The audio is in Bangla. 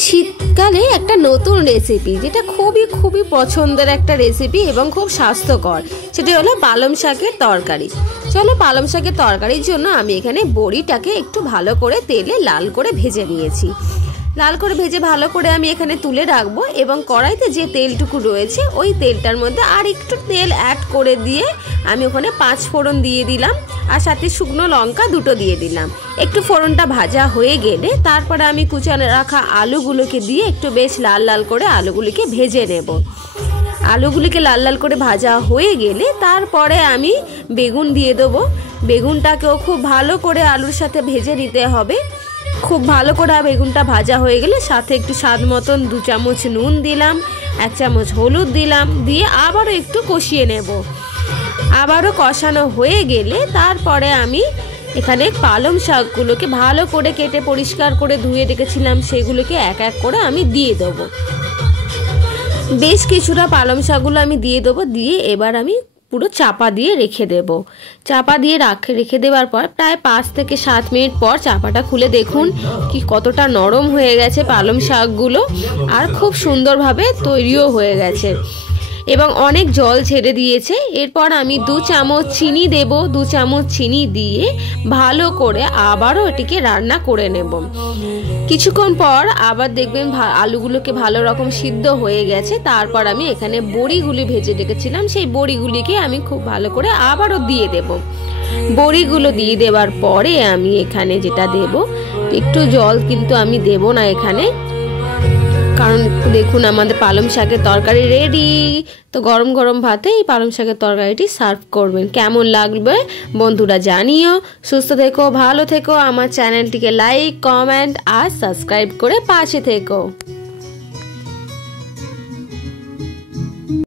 শীতকালে একটা নতুন রেসিপি, যেটা খুবই খুবই পছন্দের একটা রেসিপি এবং খুব স্বাস্থ্যকর, সেটা হলো পালং শাকের তরকারি। চলো, পালং শাকের তরকারির জন্য আমি এখানে বড়িটাকে একটু ভালো করে তেলে লাল করে ভেজে নিয়েছি। লাল করে ভেজে ভালো করে আমি এখানে তুলে রাখবো এবং কড়াইতে যে তেলটুকু রয়েছে ওই তেলটার মধ্যে আর একটু তেল অ্যাড করে দিয়ে আমি ওখানে 5 ফোড়ন দিয়ে দিলাম, আর সাথে শুকনো লঙ্কা 2টো দিয়ে দিলাম। একটু ফোড়নটা ভাজা হয়ে গেলে তারপরে আমি কুচানো রাখা আলুগুলোকে দিয়ে একটু বেশ লাল লাল করে আলুগুলিকে ভেজে নেব। আলুগুলিকে লাল লাল করে ভাজা হয়ে গেলে তারপরে আমি বেগুন দিয়ে দেবো। বেগুনটাকেও খুব ভালো করে আলুর সাথে ভেজে নিতে হবে। খুব ভালো করে বেগুনটা ভাজা হয়ে গেলে সাথে একটু স্বাদ মতন 2 চামচ নুন দিলাম, 1 চামচ হলুদ দিলাম, দিয়ে আবারও একটু কষিয়ে নেব। আবারও কষানো হয়ে গেলে তারপরে আমি এখানে পালং শাকগুলোকে ভালো করে কেটে পরিষ্কার করে ধুয়ে রেখেছিলাম, সেগুলোকে এক এক করে আমি দিয়ে দেবো। বেশ কিছুটা পালং শাকগুলো আমি দিয়ে দেবো। দিয়ে এবার আমি পুরো চাপা দিয়ে রেখে দেব। চাপা দিয়ে রেখে দেওয়ার পর প্রায় 5 থেকে 7 মিনিট পর চাপাটা খুলে দেখুন কি কতটা নরম হয়ে গেছে পালং শাকগুলো, আর খুব সুন্দরভাবে তৈরিও হয়ে গেছে এবং অনেক জল ছেড়ে দিয়েছে। এরপর আমি 2 চামচ চিনি দেব। 2 চামচ চিনি দিয়ে ভালো করে আবারও এটিকে রান্না করে নেব। কিছুক্ষণ পর আবার দেখবেন আলুগুলোকে ভালো রকম সিদ্ধ হয়ে গেছে। তারপর আমি এখানে বড়িগুলি ভেজে রেখেছিলাম, সেই বড়িগুলিকে আমি খুব ভালো করে আবারও দিয়ে দেব। বড়িগুলো দিয়ে দেওয়ার পরে আমি এখানে যেটা দেব, একটু জল কিন্তু আমি দেব না এখানে, কারণ দেখুন আমাদের পালং শাকের তরকারি রেডি। তো গরম গরম ভাতে এই পালং শাকের তরকারিটি সার্ভ করবেন। কেমন লাগবে বন্ধুরা জানিও। সুস্থ থেকো, ভালো থেকো, আমার চ্যানেলটিকে লাইক, কমেন্ট আর সাবস্ক্রাইব করে পাশে থেকো।